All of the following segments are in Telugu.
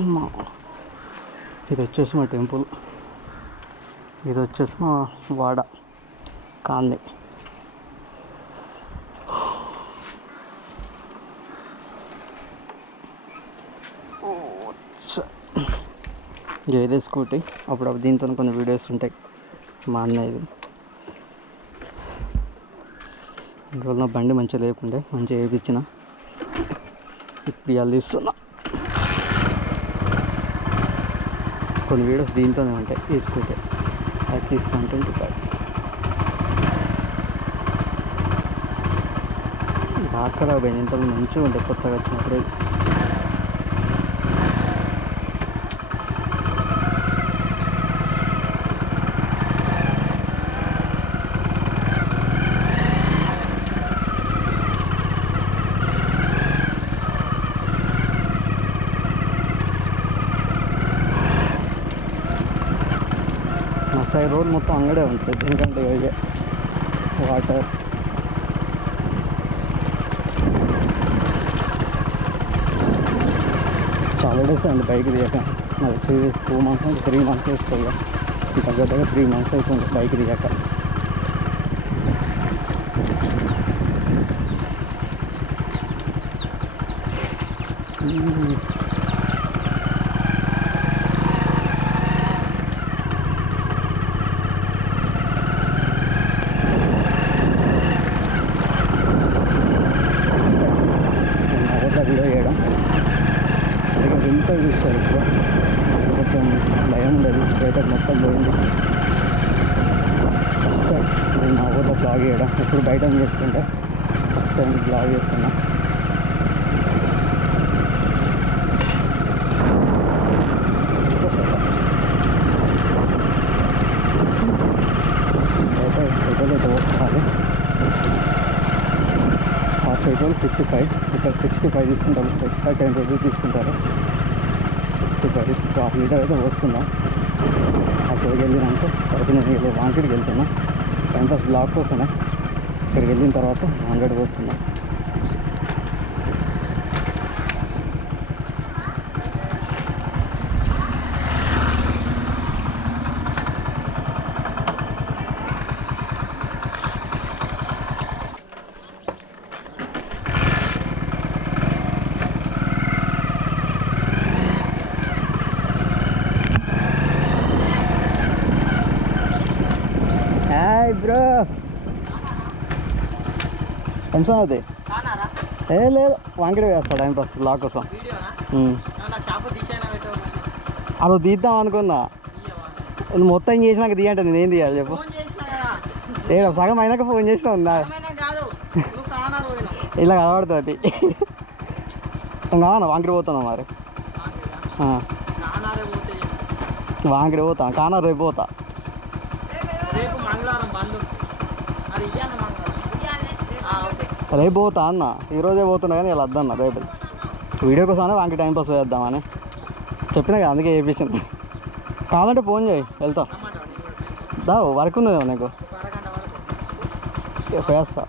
అమ్మా, ఇది వచ్చేసి మా టెంపుల్, ఇది వచ్చేసి మా వాడ కాంది. ఇదే స్కూటీ, అప్పుడప్పుడు దీంతో కొన్ని వీడియోస్ ఉంటాయి మా అన్నయ్యది. ఇందువల్ల నా బండి మంచిగా లేకుండే, మంచిగా వేయించిన, ఇప్పుడు ఇవాళ తీస్తున్నా. కొన్ని వీడియోస్ దీంతోనే ఉంటాయి, ఈ స్కూటీ అది తీసుకుంటే బాగా ఖరాబ్ అయింది. ఇంత మంచిగా ఉంటాయి కొత్తగా వచ్చినప్పుడు. మా సైడ్ రోడ్ మొత్తం అంగడే ఉంటుంది, ఎందుకంటే వాటర్. చాలా డేస్ అండి బైక్ దిగాక, నాకు 2 months అంటే 3 months వేస్తుంది. దగ్గర 3 months అవుతుంది బైక్ దిగాక. వీడియో చేయడం అందుకే వింత చూస్తారు. ఇప్పుడు కొంచెం భయం ఉండదు, థియేటర్ మొత్తం పోయింది. ఫస్ట్ టైం నేను నా ఊళ్ళో బ్లాగ్ చేయడం, ఇప్పుడు బయట చేస్తుంటే ఫస్ట్ టైం బ్లాగ్ చేస్తున్నా. పెట్రోల్ వస్తుంది, పెట్రోల్ 55, ఇక్కడ 65 తీసుకుంటారు, ఎక్స్ట్రా 10 రూపీస్ తీసుకుంటారు. 65 1/2 లీటర్ అయితే పోసుకుందాం. ఆ చెవికి వెళ్ళినాక సరికి నేను వాంకిడికి వెళ్తున్నా, టైం పాస్ బ్లాక్ కోసమే. ఇక్కడికి వెళ్ళిన తర్వాత 100 పోస్తున్నాం. హాయ్ బ్రో, కొంచెం అది లేదు వాంకిడి వేస్తా టైం పాస్ బ్లాక్ కోసం. అదో తీద్దాం అనుకున్నా, మొత్తం చేసినాక తీయంటే నేనేం తీయాలి చెప్పు? సగం అయినాక ఫోన్ చేసినా ఉందా ఇలా కనబడుతుంది. కావన్నా వాంకిడి పోతున్నా మరి, వాంకిడి పోతా కానా రేపు పోతా. రేపు పోతా అన్న, ఈరోజే పోతున్నా కానీ ఇలా వద్దన్న, రేపు వీడియో కోసమే వాంకి టైం పాస్ వేద్దామని చెప్పినా కదా, అందుకే చేయించింది. కావాలంటే ఫోన్ చేయి, వెళ్తా. దా వర్క్ ఉందేమో నీకు, వేస్తా.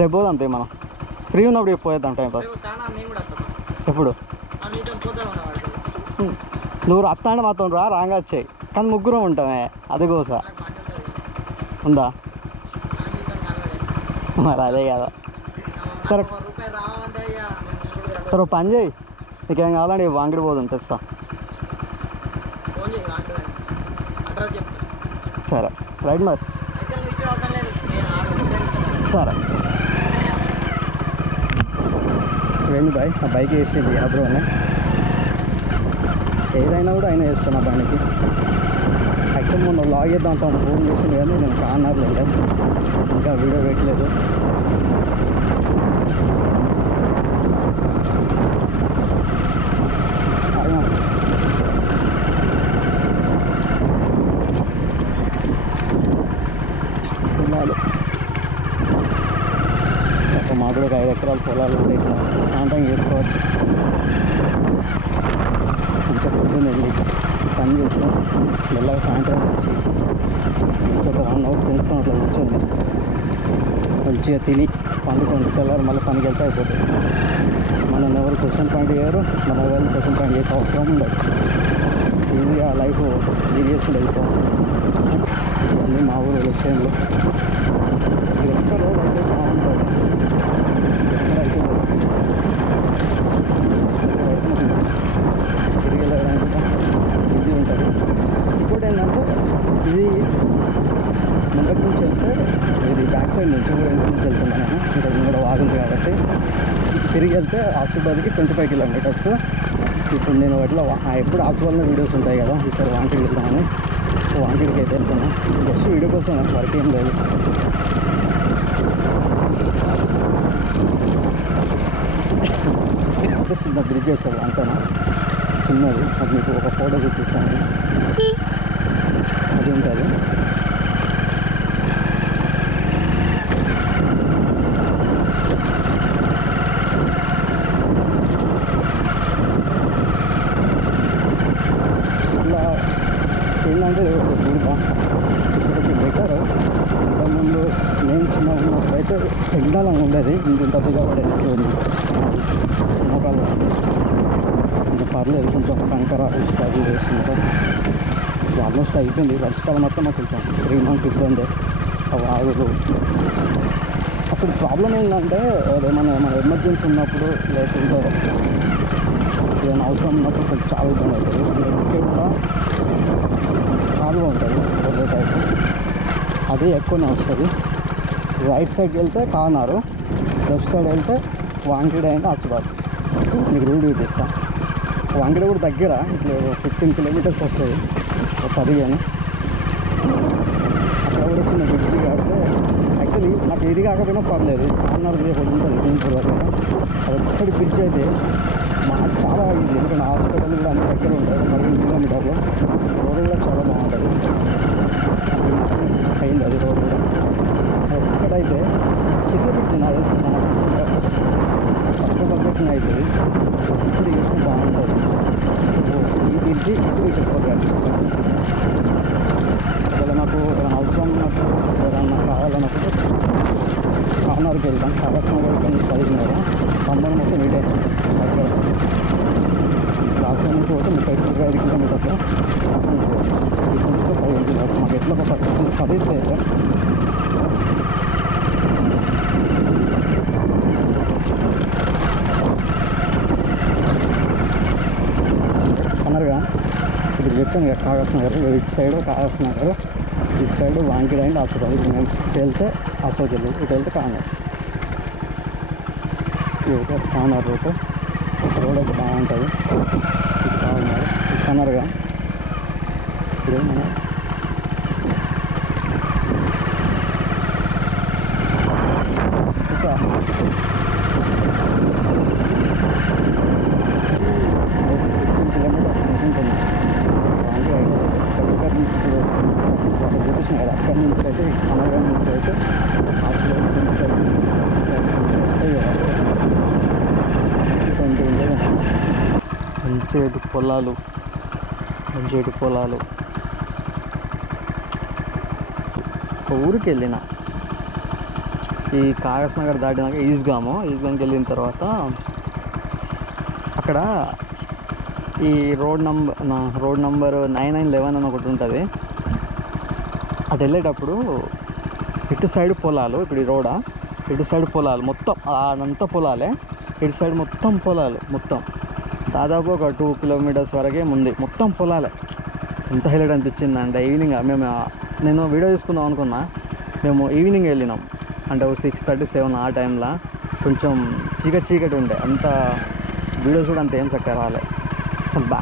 రేపు పోదాం తీ, మనం ఫ్రీ ఉన్నప్పుడు పోయేద్దాం టైం పాస్. ఎప్పుడు నువ్వు అత్తా అంటే మాతో రాగా వచ్చాయి, కానీ ముగ్గురం ఉంటామే, అది కోసా ఉందా మరి, అదే కదా. సరే సరే పని చేయి, నీకేం కావాలంటే వాంకిడి పోదాం తెస్తా. సరే రైట్ మరి, సరే వెళ్ళి బాయ్. ఆ బైక్ వేసేది అబ్రోనే, ఏదైనా కూడా అయినా వేస్తాను ఆ బండికి. యాక్చువల్ మొన్న లాగ్ చేద్దాం తను ఫోన్ చేసింది కానీ నేను కార్నర్లో ఇంకా వీడియో పెట్టలేదు. మాకు కూడా ఒక 5 ఎకరాల పొలాలు ఉంటాయి, శాంతం చేసుకోవచ్చు. ఇంకా పొద్దున్న వెళ్ళి పని చేసుకొని మెల్లగా సాయంత్రం వచ్చి ఇంకొక 1 hour పెంచుతాం. అట్లా కూర్చొని మంచిగా తిని పండుకొని తెల్లారు మళ్ళీ పనికి వెళ్తే అయిపోతుంది. మనం ఎవరు క్వశ్చన్ పాయింట్ చేయరు, మన ఎవరు క్వశ్చన్ పాయింట్ చేసే అవసరం ఉండదు. ఈజీగా లైఫ్ లీడ్ చేసుకుంటే అయిపోతుంది. ఇవన్నీ మా ఊరు విషయంలో ఎంత రోడ్ అయితే బాగుంటుంది. ఎక్కడైతే తిరిగి వెళ్ళడానికి ఈజీ ఉంటుంది. ఇంకోటి ఏంటంటే ఇది ముంగటి నుంచి వెళ్తే ఇది బ్యాక్ సైడ్ నుంచి నుంచి వెళ్తున్నాను. ఇంకా కూడా వాగుంది కాబట్టి తిరిగి వెళ్తే ఆసిఫాబాద్కి 25 కిలోమీటర్స్. ఇప్పుడు నేను ఎట్లా ఎప్పుడు ఆసిఫాబాద్లో వీడియోస్ ఉంటాయి కదా, ఈసారి వాంకిడికి వెళ్తామని వాంకిడికి అయితే వెళ్తున్నాను. జస్ట్ వీడియో కోసం వర్క్ ఏం లేదు. చిన్న బ్రిడ్జ్ వేస్తారు అంతేనా, చిన్నది. అది మీకు ఒక ఫోటో చూపిస్తాను. అది ఉంటుంది. ఇట్లా ఏంటంటే ఇంకా ఇప్పటికి బెటర్. ఇంతకుముందు నేను చిన్న ఉన్నప్పుడైతే చెడ్డాలంగా ఉండేది. ఇంత దిగబడేది ఉంది మోకాలు. ఇంకా పర్లేదు, కొంచెం కంకర అది వేస్తున్నారు. ఆల్మోస్ట్ అయిపోయింది. వర్షాకాలం మొత్తం నాకు కొంచెం 3 months ఇబ్బంది. వాగులు అప్పుడు ప్రాబ్లం ఏంటంటే ఏమైనా ఎమర్జెన్సీ ఉన్నప్పుడు లేకుంటే ఏమైనా అవసరం ఉన్నప్పుడు కొంచెం చాలా ఇబ్బంది అవుతుంది. అందుకే కూడా కాలువ ఉంటుంది ఒకే టైపు, అది ఎక్కువనే వస్తుంది. రైట్ సైడ్కి వెళ్తే కానారు, లెఫ్ట్ సైడ్ వెళ్తే వాంకిడి అయినా ఆసిఫాబాద్. మీకు రూట్ చూపిస్తాను. వాంకిడి కూడా దగ్గర, ఇట్లా 15 kilometers వస్తుంది 15. అక్కడ కూడా చిన్న బ్రిడ్జ్ కాడితే యాక్చువల్లీ నాకు ఇది కాకపోయినా పర్లేదు. కానారు ఒకటి ఉంటుంది భీంపూర్ దగ్గర, అది ఒక్కటి బ్రిడ్జ్ అయితే మాకు చాలా ఈజీ. ఎందుకంటే హాస్పిటల్ కూడా అన్ని దగ్గర ఉంటాయి. 15 kilometers. రోడ్డు కూడా చాలా బాగుంటుంది. అయింది అది రోడ్డు కూడా. ఒక్కడైతే చిన్న బ్రిడ్జ్ నాకు తెలిసి తక్కువ పక్కన అవుతుంది. ఇప్పుడు చేస్తే బాగుంటుంది. ఈ బ్రిడ్జి ఇటు చెప్పగలరు. ఒకవేళ నాకు ఏమైనా అవసరం ఉన్నప్పుడు ఏదన్నా కావాలన్నప్పుడు కానార్కి వెళ్తాం. కావాల్సిన వరకు 15 కదా. సమ్మర్ మొత్తం నీట్ అవుతుంది దగ్గర. లాస్ట్ నుంచి పోతే 35 kilometers. ఇక్కడ నుంచి 15 kilometers. మాకు ఎట్లా ఒక 10 అయితే అన్నారుగా. ఇప్పుడు చెప్పాను కదా కాగజ్ నగర్. ఇటు సైడ్ కాగజ్ నగర్, ఇటు సైడ్ వాంకిడి అండ్ ఆసిఫాబాద్. ఇప్పుడు మేము ఇటు వెళ్తే ఆసిఫాబాద్ వెళ్ళి, ఇటు వెళ్తే కానార్. ఇది కానార్ రోడ్. రోడ్ అయితే బాగుంటుంది. ఇది కావాలి ఇది అన్నారుగా. ఇప్పుడు మనం ఇంకా 15 kilometers అనుకుంటున్నాను. వాంకిడి అయితే ఇప్పుడు చూపించిన కదా, అక్కడి నుంచి అయితే అనగా నుంచి అయితే ఆసిఫాబాద్ మంచి పొలాలు, మంచి పొలాలు. ఒక ఊరికి వెళ్ళిన, ఈ కాగజ్ నగర్ దాటినాక ఈస్గామ్కి వెళ్ళిన తర్వాత అక్కడ ఈ రోడ్ నంబర్ 9911 అని ఒకటి ఉంటుంది. అటు వెళ్ళేటప్పుడు ఇటు సైడ్ పొలాలు. ఇప్పుడు ఈ రోడా ఇటు సైడ్ పొలాలు మొత్తం, అదంతా పొలాలే. ఇటు సైడ్ మొత్తం పొలాలు, మొత్తం దాదాపు ఒక 2 kilometers వరకే ఉంది, మొత్తం పొలాలే. ఎంత హైలైట్ అనిపించింది అంటే ఈవినింగ్ నేను వీడియో తీసుకుందాం అనుకున్నా. మేము ఈవినింగ్ వెళ్ళినాం అంటే 6:37 ఆ టైంలో. కొంచెం చీకటి ఉండే, అంత వీడియోస్ కూడా అంత ఏం చక్కగా రాలే.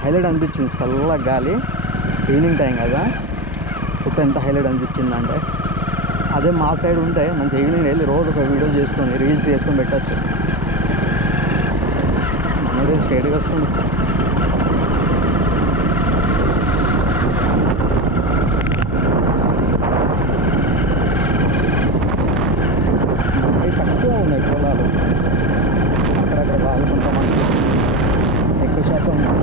హైలైట్ అనిపించింది, చల్లగా గాలి, ఈవినింగ్ టైం కదా. ఇప్పుడు ఎంత హైలైట్ అనిపించింది అంటే, అదే మా సైడ్ ఉంటే మంచి ఈవినింగ్ వెళ్ళి రోజు ఒక వీడియో చేసుకొని రీల్స్ చేసుకొని పెట్టచ్చు. మనదే స్టేట్గా వస్తుంది. తక్కువ ఉన్నాయి పొలాలు, అక్కడక్కడ వాళ్ళు కొంతమంది, ఎక్కువ శాతం ఉంటాయి.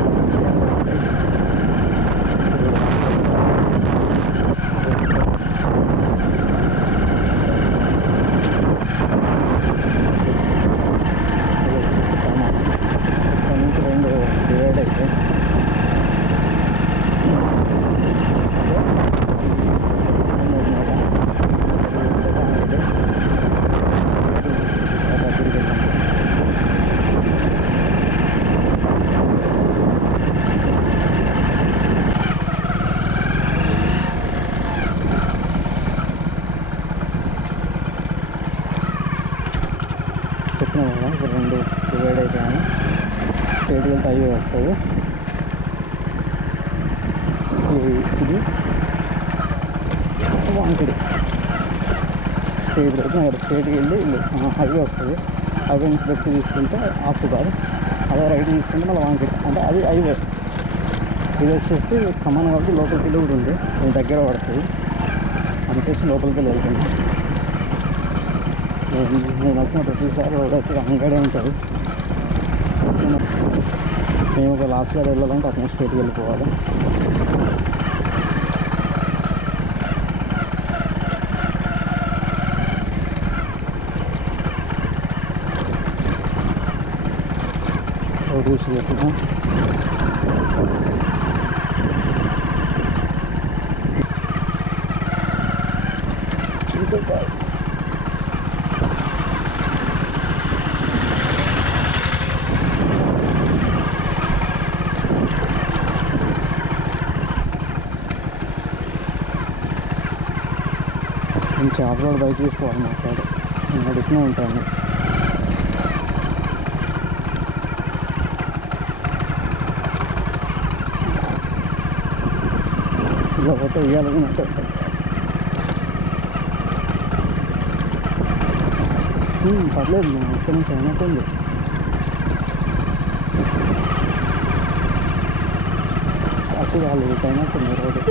వచ్చినాం కదా, ఇప్పుడు రెండు డివైడ్ అయిపోయాము. స్ట్రైట్ వెళ్తే హైవే వస్తుంది. ఇది వాంకిడి స్ట్రైట్ అయితే అక్కడ స్ట్రైట్కి వెళ్ళి హైవే వస్తుంది. హైవే నుంచి లెఫ్ట్ తీసుకుంటే ఆఫ్సుదారు, అదే రైట్ తీసుకుంటే మళ్ళీ వాంకిడి అంటే అది హైవే. ఇది వచ్చేసి ఖమ్మం కాబట్టి లోపలికి వెళ్ళి కూడా ఉంది, కొంచెం దగ్గర పడుతుంది. అందుకేసి లోపలికి వెళ్ళి వెళ్తుంది. నేను వచ్చిన ప్రతిసారి వచ్చి అంగడే ఉంటుంది. మేము ఒక లాస్ట్ గారు వెళ్ళాలంటే అక్కడ స్ట్రైట్కి వెళ్ళిపోవాలి. చూసి చెప్తున్నాం. కొంచెం ఆఫ్ రోడ్ బైక్ తీసుకోవాలి మాట్లాడు, నడుస్తూనే ఉంటాను. ఇలా పోతే ఉయ్యాలన్నట్టు పర్లేదు, మనం ఇక్కడ నుంచి అయినట్టుంది. అటు వాళ్ళు అయినట్టుంది రోడ్డు.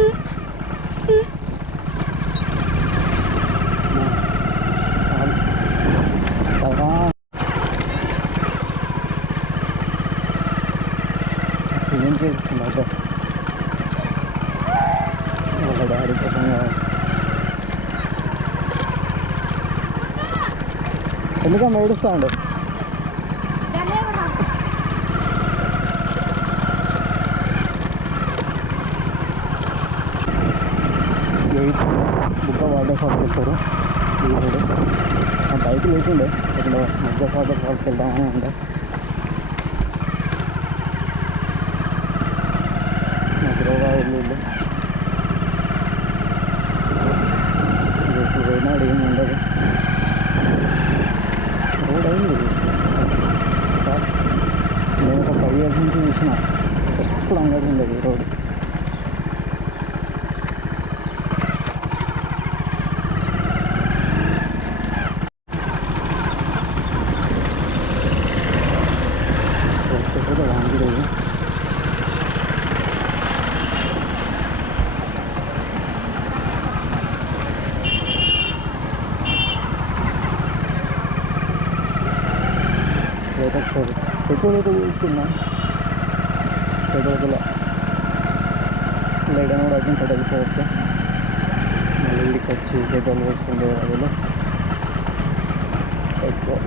ఏం చేస్తుంది అబ్బా వాళ్ళ డాడీ కోసం ఎందుకమ్మా ఏడుస్తా ఉండు. బుక్క వాటర్ ఫాల్కి వెళ్తారు. ఈ రోడ్డు ఆ బైక్ లేకుండే ఇక్కడ బుక్క వాటర్ ఫాల్కి వెళ్దామని ఉండే. నాకు రోగా వెళ్ళి పోయినాడు ఏమి ఉండదు. రోడ్ అయింది సార్, నేను ఒక 5 years నుంచి చూసిన, ఎప్పుడు అంగడి ఉండేది ఈ రోడ్. వచ్చేది వాంగిడేది. పెట్రోల్ అయితే చూస్తున్నా, పెట్రోల్ లేడని కూడా అర్థం వెళ్ళిపోవచ్చు. మళ్ళీ ఇంటికి వచ్చి పెట్రోల్ వేసుకుంటే అదిలో పెట్రోల్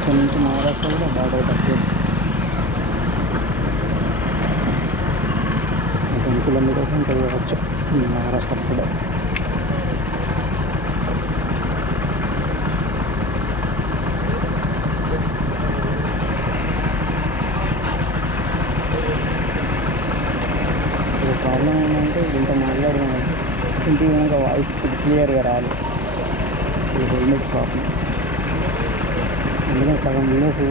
ఇక్కడ నుంచి మహారాష్ట్ర కూడా బాగా తక్కువ, 10 kilometers ఉంటుంది కావచ్చు మహారాష్ట్ర కూడా. ప్రాబ్లం ఏంటంటే ఇంత మాట్లాడినా ఇంటికి కనుక వాయిస్ క్లియర్గా రాదు, హెల్మెట్ ప్రాబ్లం. అందుకని సగం వీడియోస్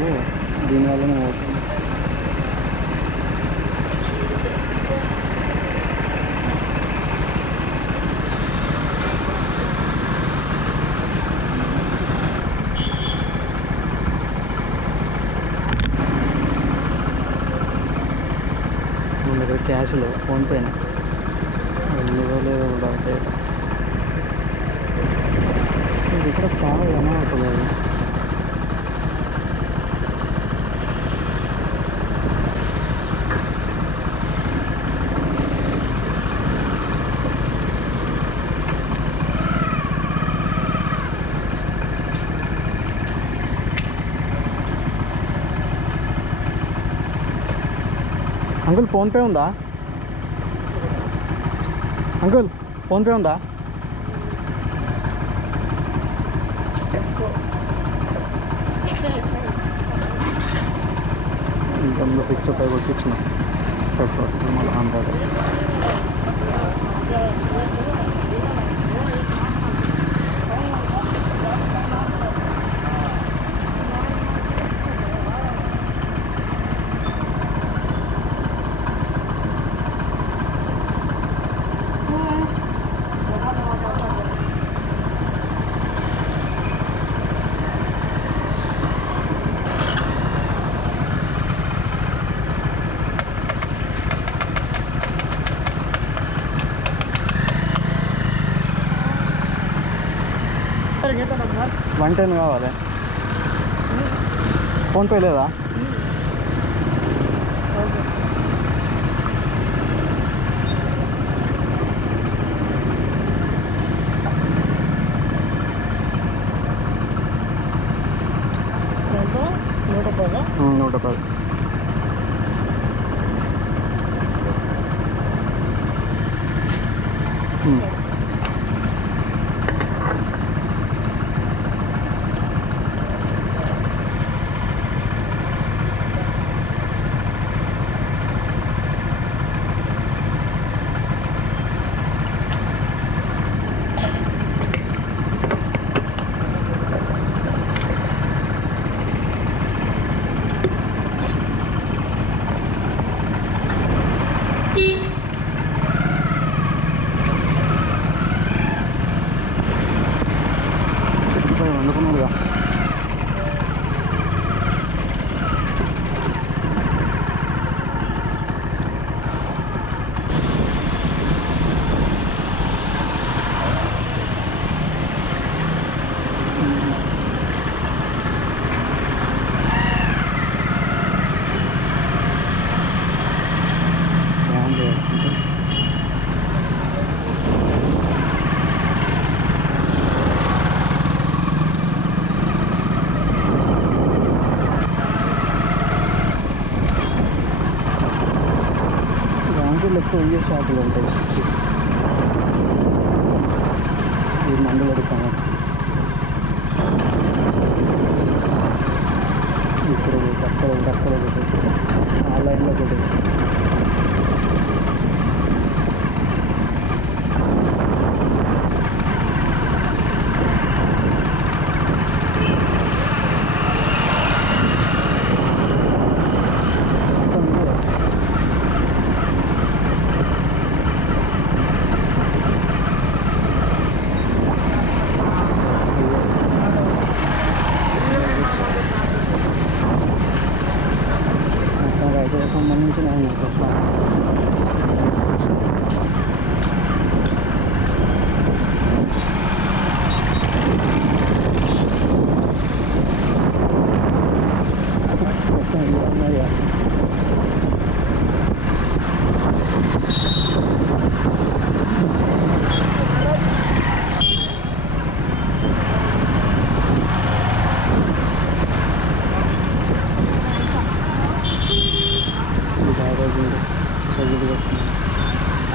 దీనివల్లనే అవుతుంది. మన దగ్గర క్యాష్ లేవు, ఫోన్పేనా 2,000 పడితే ఇది ఇక్కడ చాలా జమ అవుతుంది. అది అంకుల్ ఫోన్పే ఉందా? అంకుల్ ఫోన్పే ఉందా? ఇంట్లో పిక్చర్ పై కొట్టించిన మళ్ళీ ఆంధ్రాలో $110 కావాలి. ఫోన్పే లేదా? $110. వండుకున్నాడుగా. ఎక్కువ ఇయర్ షాపులు ఉంటాయి. ఈ మందులు అడుగుతాము ఇక్కడ అక్కడ ఆన్లైన్లో కూడా సంబంధించిన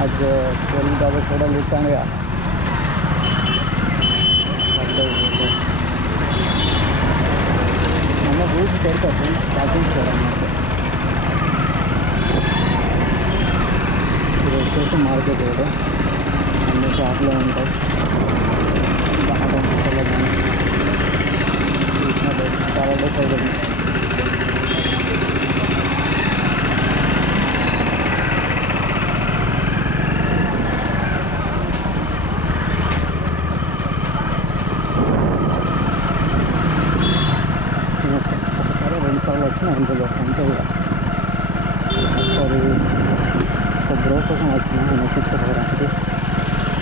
आज $12 కూడా ఇస్తానుగా. మన రూట్ పెడతారు స్టార్టింగ్ అన్నమాట. ఇది వచ్చేసి మార్కెట్ కూడా అన్ని షాప్లో ఉంటాయి. బాగా చాలా డేస్ అవుతుంది. వచ్చిన ఇంట్లో అంతే కూడా ఒకసారి ఒక బ్రో కోసం వచ్చిన నేను ఎక్కించుకోవడానికి.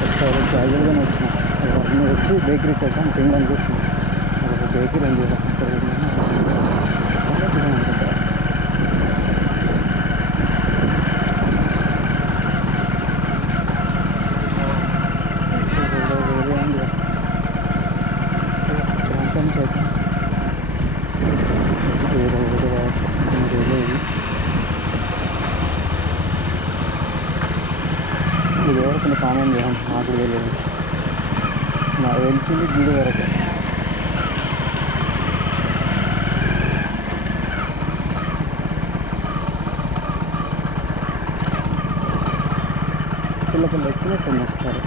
ఒకసారి క్యాజువల్గానే వచ్చిన అన్నీ వచ్చి బేకరీ కోసం తినడానికి చూసిన ఒక బేకరీ అని చూసాను. ఇది ఎవరికైనా కామెంట్ చేయండి, నాకు తెలియదు. నాకు తెలిసింది గుడి వరకు. పిల్లలు వచ్చినట్టు వస్తారు.